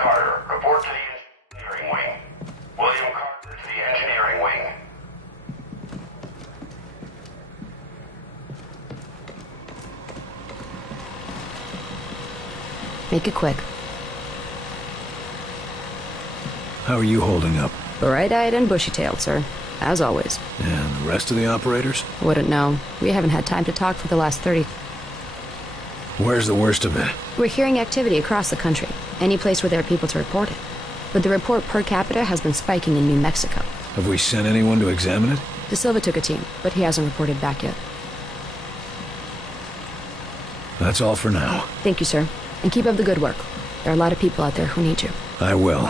Carter, report to the engineering wing. William Carter to the engineering wing. Make it quick. How are you holding up? Bright-eyed and bushy-tailed, sir. As always. And the rest of the operators? Wouldn't know. We haven't had time to talk for the last 30... Where's the worst of it? We're hearing activity across the country. Any place where there are people to report it. But the report per capita has been spiking in New Mexico. Have we sent anyone to examine it? De Silva took a team, but he hasn't reported back yet. That's all for now. Thank you, sir. And keep up the good work. There are a lot of people out there who need you. I will.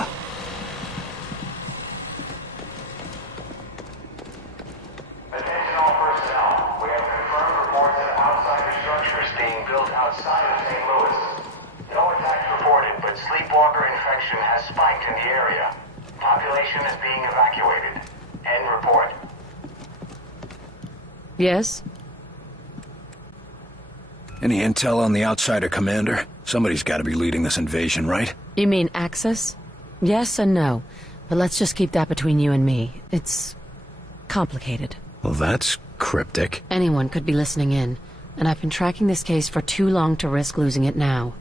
Attention all personnel. We have confirmed reports of outsider structures being built outside of St. Louis. No attacks reported, but sleepwalker infection has spiked in the area. Population is being evacuated. End report. Yes? Any intel on the outsider commander? Somebody's got to be leading this invasion, right? You mean Axis? Yes and no. But let's just keep that between you and me. It's... complicated. Well, that's cryptic. Anyone could be listening in, and I've been tracking this case for too long to risk losing it now.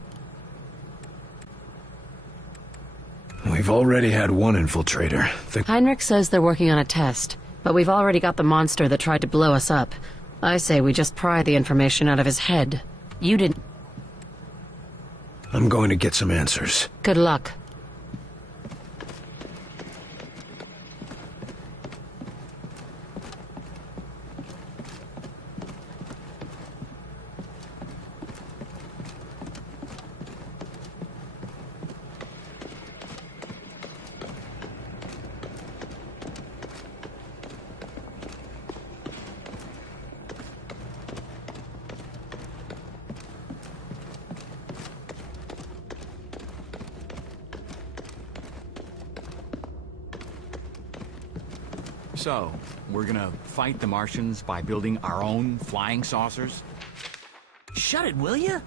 We've already had one infiltrator. Heinrich says they're working on a test, but we've already got the monster that tried to blow us up. I say we just pry the information out of his head. You didn't... I'm going to get some answers. Good luck. So, we're gonna fight the Martians by building our own flying saucers? Shut it, will ya?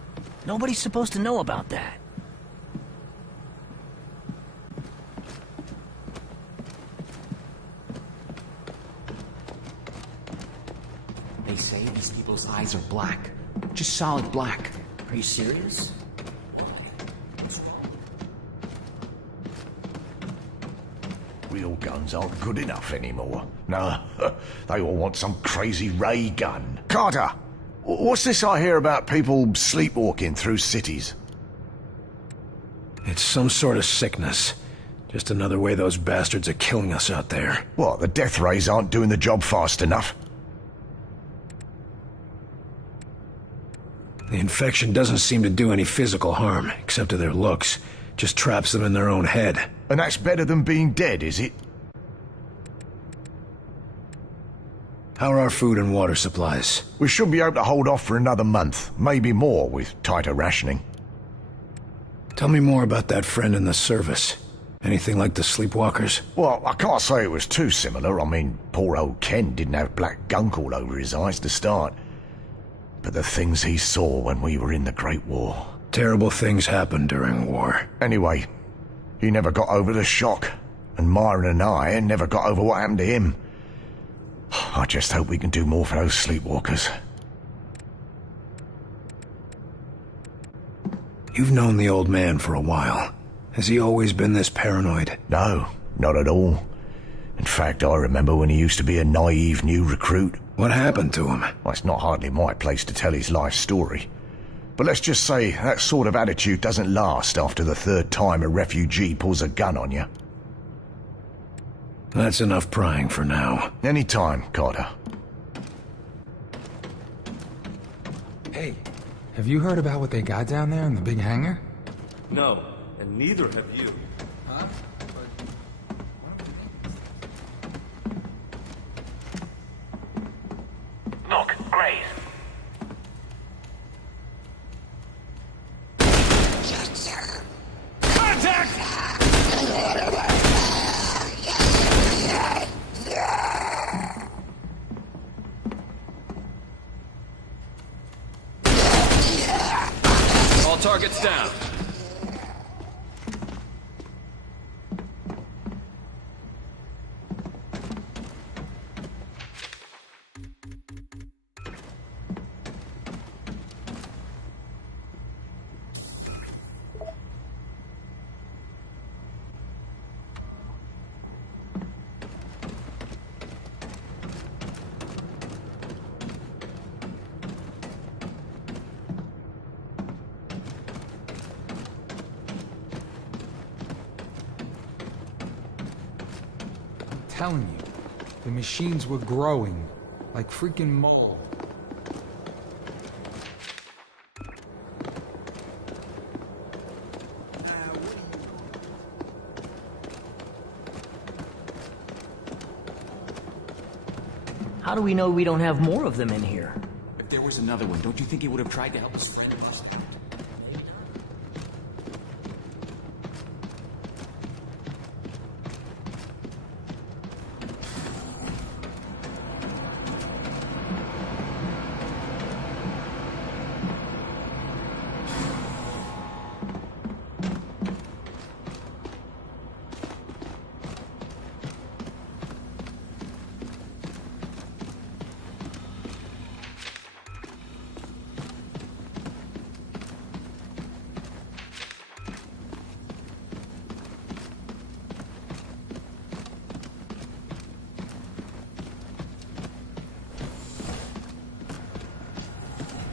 Nobody's supposed to know about that. They say these people's eyes are black. Just solid black. Are you serious? Real guns aren't good enough anymore. No, they all want some crazy ray gun. Carter, what's this I hear about people sleepwalking through cities? It's some sort of sickness. Just another way those bastards are killing us out there. What, the death rays aren't doing the job fast enough? The infection doesn't seem to do any physical harm, except to their looks. Just traps them in their own head. And that's better than being dead, is it? How are our food and water supplies? We should be able to hold off for another month, maybe more with tighter rationing. Tell me more about that friend in the service. Anything like the sleepwalkers? Well, I can't say it was too similar. I mean, poor old Ken didn't have black gunk all over his eyes to start. But the things he saw when we were in the Great War... Terrible things happen during war. Anyway, he never got over the shock. And Myron and I never got over what happened to him. I just hope we can do more for those sleepwalkers. You've known the old man for a while. Has he always been this paranoid? No, not at all. In fact, I remember when he used to be a naive new recruit. What happened to him? Well, it's not hardly my place to tell his life story. But let's just say that sort of attitude doesn't last after the third time a refugee pulls a gun on you. That's enough prying for now. Any time, Carter. Hey, have you heard about what they got down there in the big hangar? No, and neither have you. Huh? Look, Grace. All targets down. telling you, the machines were growing like freaking mold. How do we know we don't have more of them in here? If there was another one, don't you think he would have tried to help us find us?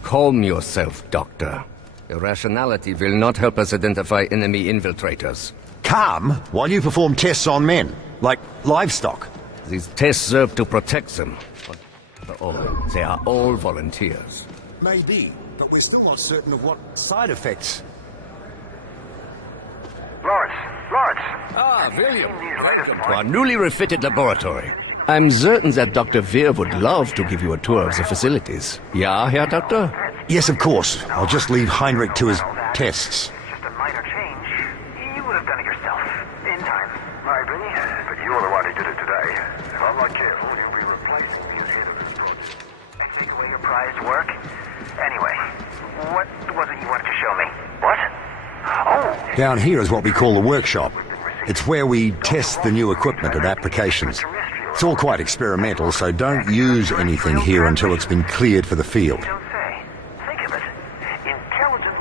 Calm yourself, Doctor. Irrationality will not help us identify enemy infiltrators. Calm while you perform tests on men, like livestock. These tests serve to protect them. But they are all volunteers. Maybe, but we're still not certain of what side effects. Lawrence! Ah, William. Welcome to our newly refitted laboratory. I'm certain that Dr. Veer would love to give you a tour of the facilities. Yeah, Herr Doctor? Yes, of course. I'll just leave Heinrich to his tests. Just a minor change. You would have done it yourself. In time. Maybe, but you're the one who did it today. If I'm not careful, you'll be replacing me as head of this project. And take away your prized work? Anyway, what was it you wanted to show me? What? Oh! Down here is what we call the workshop. It's where we test the new equipment and applications. It's all quite experimental, so don't use anything here until it's been cleared for the field. Don't say. Think of it. Intelligent.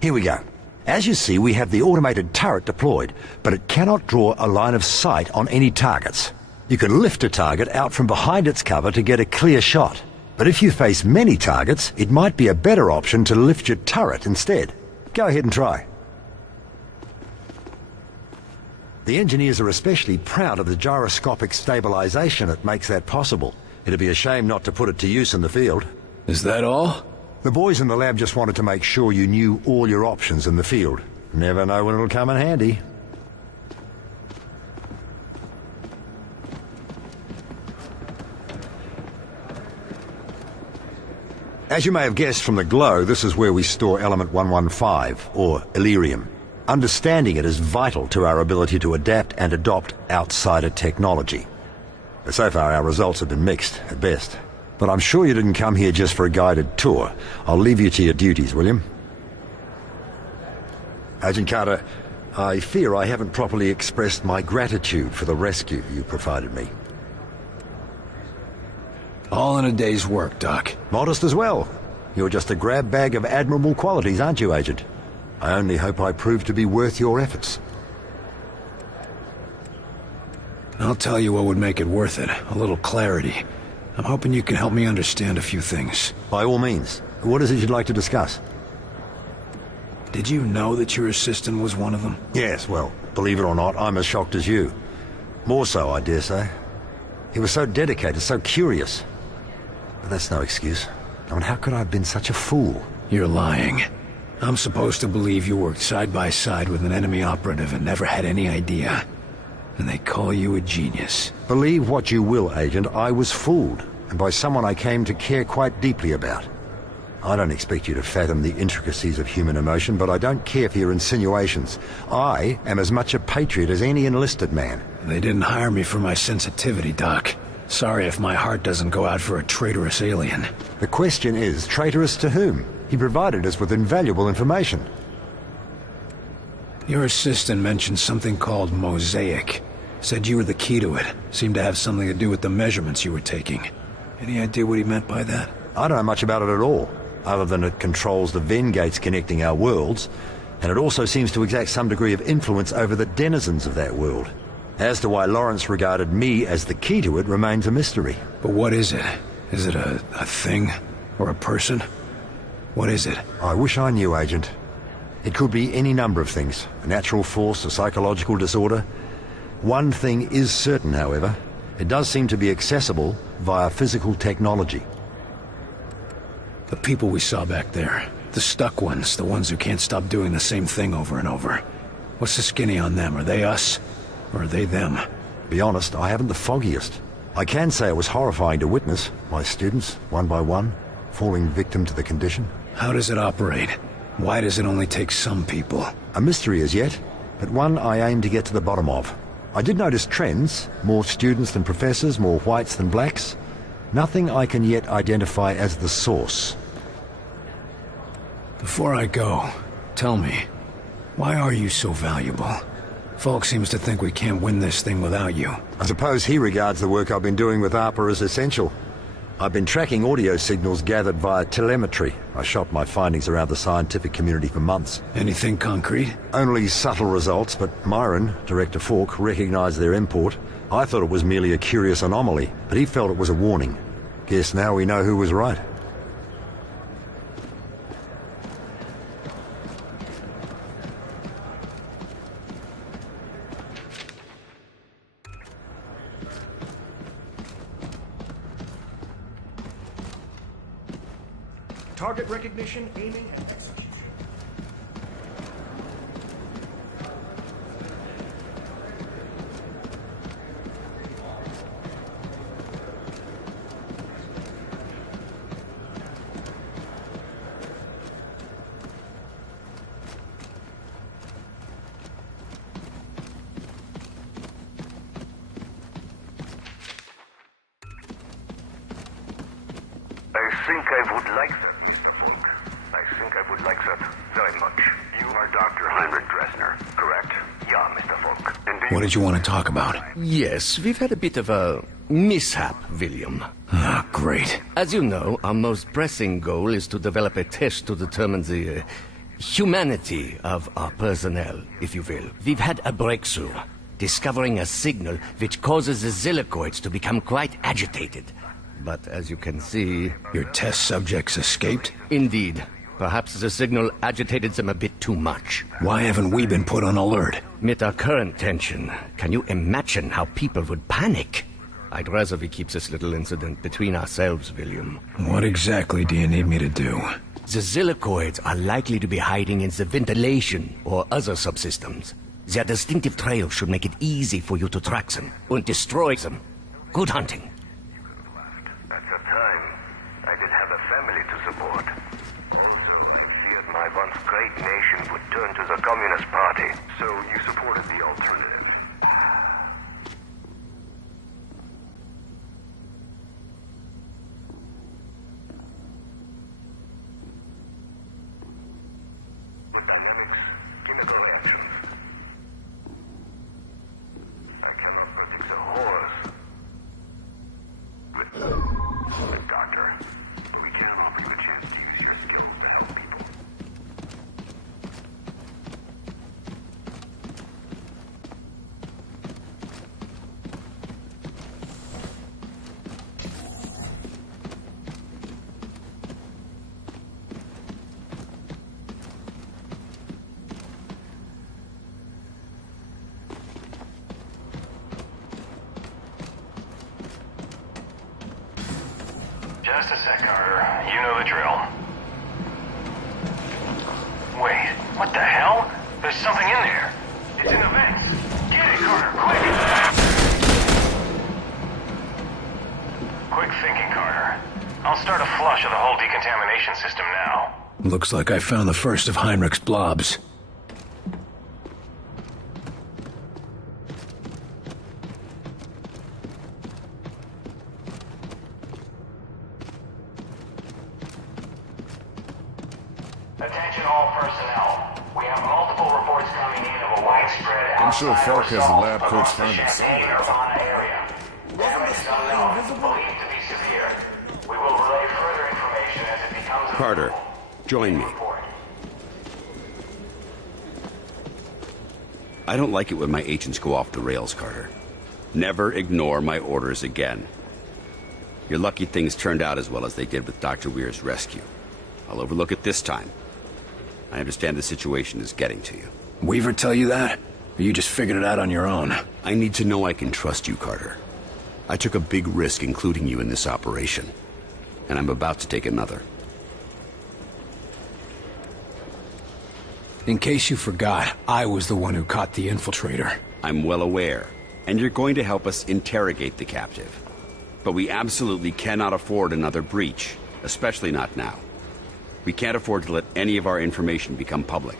Here we go. As you see, we have the automated turret deployed, but it cannot draw a line of sight on any targets. You can lift a target out from behind its cover to get a clear shot. But if you face many targets, it might be a better option to lift your turret instead. Go ahead and try. The engineers are especially proud of the gyroscopic stabilization that makes that possible. It'd be a shame not to put it to use in the field. Is that all? The boys in the lab just wanted to make sure you knew all your options in the field. Never know when it'll come in handy. As you may have guessed from the glow, this is where we store element 115, or Illyrium. Understanding it is vital to our ability to adapt and adopt outsider technology. So far, our results have been mixed, at best. But I'm sure you didn't come here just for a guided tour. I'll leave you to your duties, William. Agent Carter, I fear I haven't properly expressed my gratitude for the rescue you provided me. All in a day's work, Doc. Modest as well. You're just a grab bag of admirable qualities, aren't you, Agent? I only hope I prove to be worth your efforts. I'll tell you what would make it worth it. A little clarity. I'm hoping you can help me understand a few things. By all means. What is it you'd like to discuss? Did you know that your assistant was one of them? Yes, well, believe it or not, I'm as shocked as you. More so, I dare say. He was so dedicated, so curious. But that's no excuse. I mean, how could I have been such a fool? You're lying. I'm supposed to believe you worked side by side with an enemy operative and never had any idea. And they call you a genius. Believe what you will, Agent, I was fooled. And by someone I came to care quite deeply about. I don't expect you to fathom the intricacies of human emotion, but I don't care for your insinuations. I am as much a patriot as any enlisted man. They didn't hire me for my sensitivity, Doc. Sorry if my heart doesn't go out for a traitorous alien. The question is, traitorous to whom? He provided us with invaluable information. Your assistant mentioned something called Mosaic. Said you were the key to it. Seemed to have something to do with the measurements you were taking. Any idea what he meant by that? I don't know much about it at all, other than it controls the Venn gates connecting our worlds, and it also seems to exact some degree of influence over the denizens of that world. As to why Lawrence regarded me as the key to it remains a mystery. But what is it? Is it a thing? Or a person? What is it? I wish I knew, Agent. It could be any number of things. A natural force, a psychological disorder. One thing is certain, however. It does seem to be accessible via physical technology. The people we saw back there. The stuck ones, the ones who can't stop doing the same thing over and over. What's the skinny on them? Are they us? Or are they them? To be honest, I haven't the foggiest. I can say it was horrifying to witness. My students, one by one, falling victim to the condition. How does it operate? Why does it only take some people? A mystery as yet, but one I aim to get to the bottom of. I did notice trends. More students than professors, more whites than blacks. Nothing I can yet identify as the source. Before I go, tell me, why are you so valuable? Falk seems to think we can't win this thing without you. I suppose he regards the work I've been doing with ARPA as essential. I've been tracking audio signals gathered via telemetry. I shot my findings around the scientific community for months. Anything concrete? Only subtle results, but Myron, Director Falk, recognized their import. I thought it was merely a curious anomaly, but he felt it was a warning. Guess now we know who was right. Target recognition, aiming, and execution. I think I would like that, Mr. Falk. I think I would like that very much. You are Dr. Heinrich Dressner, correct? Yeah, Mr. Falk. And What did you want to talk about? Yes, we've had a bit of a mishap, William. Ah, great. As you know, our most pressing goal is to develop a test to determine the humanity of our personnel, if you will. We've had a breakthrough, discovering a signal which causes the Zillicoids to become quite agitated. But as you can see... Your test subjects escaped? Indeed. Perhaps the signal agitated them a bit too much. Why haven't we been put on alert? With our current tension, can you imagine how people would panic? I'd rather we keep this little incident between ourselves, William. What exactly do you need me to do? The Zillicoids are likely to be hiding in the ventilation or other subsystems. Their distinctive trail should make it easy for you to track them and destroy them. Good hunting. at the time, I did have a family to support. Also, I feared my once great nation would turn to the Communist Party. So you supported the alternative. Dynamics, chemical reactions. I cannot predict the horrors with Doctor, but we can offer you a chance to use your skills to help people. Just a sec, Carter. You know the drill. Wait, what the hell? There's something in there. It's in the vents. Get it, Carter, quick! Quick thinking, Carter. I'll start a flush of the whole decontamination system now. Looks like I found the first of Heinrich's blobs. Attention all personnel. We have multiple reports coming in of a widespread I'm sure Falk has the lab coats found it somewhere. area. Damage is unknown, believed to be severe. We will relay further information as it becomes Carter, join me. I don't like it when my agents go off the rails, Carter. Never ignore my orders again. You're lucky things turned out as well as they did with Dr. Weir's rescue. I'll overlook it this time. I understand the situation is getting to you. Weaver tell you that? Or you just figured it out on your own? I need to know I can trust you, Carter. I took a big risk including you in this operation, and I'm about to take another. In case you forgot, I was the one who caught the infiltrator. I'm well aware, and you're going to help us interrogate the captive. But we absolutely cannot afford another breach, especially not now. We can't afford to let any of our information become public.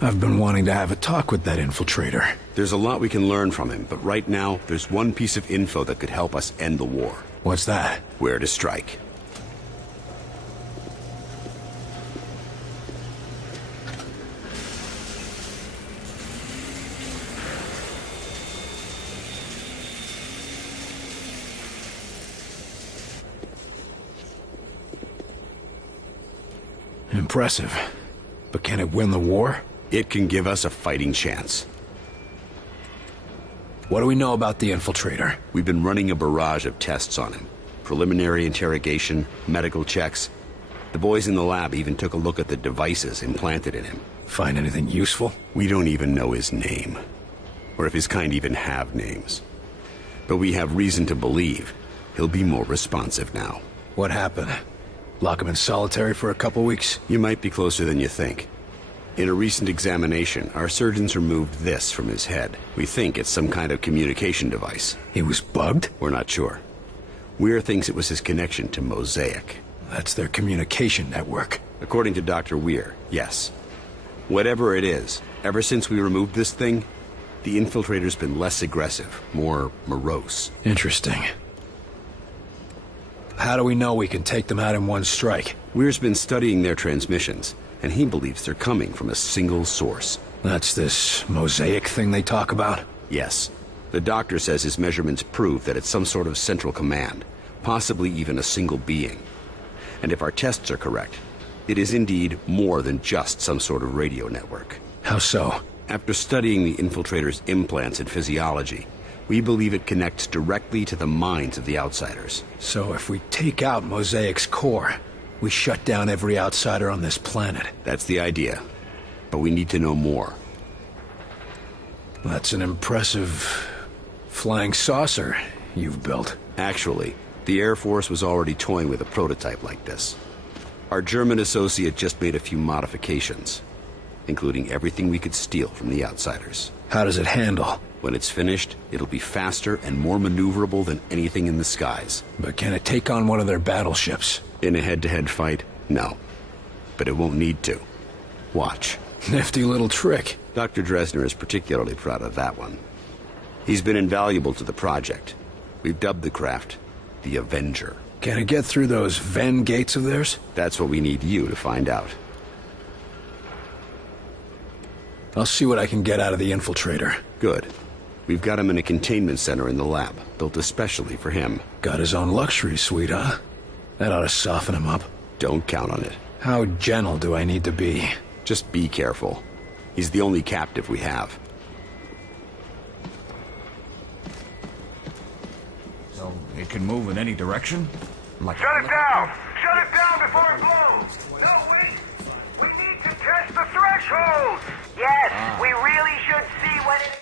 I've been wanting to have a talk with that infiltrator. There's a lot we can learn from him, but right now, there's one piece of info that could help us end the war. What's that? Where to strike. Impressive. But can it win the war? It can give us a fighting chance. What do we know about the infiltrator? We've been running a barrage of tests on him. Preliminary interrogation, medical checks. The boys in the lab even took a look at the devices implanted in him. Find anything useful? We don't even know his name. Or if his kind even have names. But we have reason to believe he'll be more responsive now. What happened? Lock him in solitary for a couple weeks? You might be closer than you think. In a recent examination, our surgeons removed this from his head. We think it's some kind of communication device. He was bugged? We're not sure. Weir thinks it was his connection to Mosaic. That's their communication network. According to Dr. Weir, yes. Whatever it is, ever since we removed this thing, the infiltrator's been less aggressive, more morose. Interesting. How do we know we can take them out in one strike? Weir's been studying their transmissions, and he believes they're coming from a single source. That's this Mosaic thing they talk about? Yes. The doctor says his measurements prove that it's some sort of central command, possibly even a single being. And if our tests are correct, it is indeed more than just some sort of radio network. How so? After studying the infiltrator's implants and physiology, we believe it connects directly to the minds of the outsiders. So if we take out Mosaic's core, we shut down every outsider on this planet. That's the idea. But we need to know more. That's an impressive flying saucer you've built. Actually, the Air Force was already toying with a prototype like this. Our German associate just made a few modifications, including everything we could steal from the outsiders. How does it handle? When it's finished, it'll be faster and more maneuverable than anything in the skies. But can it take on one of their battleships? In a head-to-head fight, no. But it won't need to. Watch. Nifty little trick. Dr. Dresner is particularly proud of that one. He's been invaluable to the project. We've dubbed the craft the Avenger. Can it get through those Venn gates of theirs? That's what we need you to find out. I'll see what I can get out of the infiltrator. Good. We've got him in a containment center in the lab, built especially for him. Got his own luxury suite, huh? That ought to soften him up. Don't count on it. How gentle do I need to be? Just be careful. He's the only captive we have. So, it can move in any direction? Like Shut it down! Shut it down before it blows! No, wait! We need to test the threshold! Yes, we really should see when it...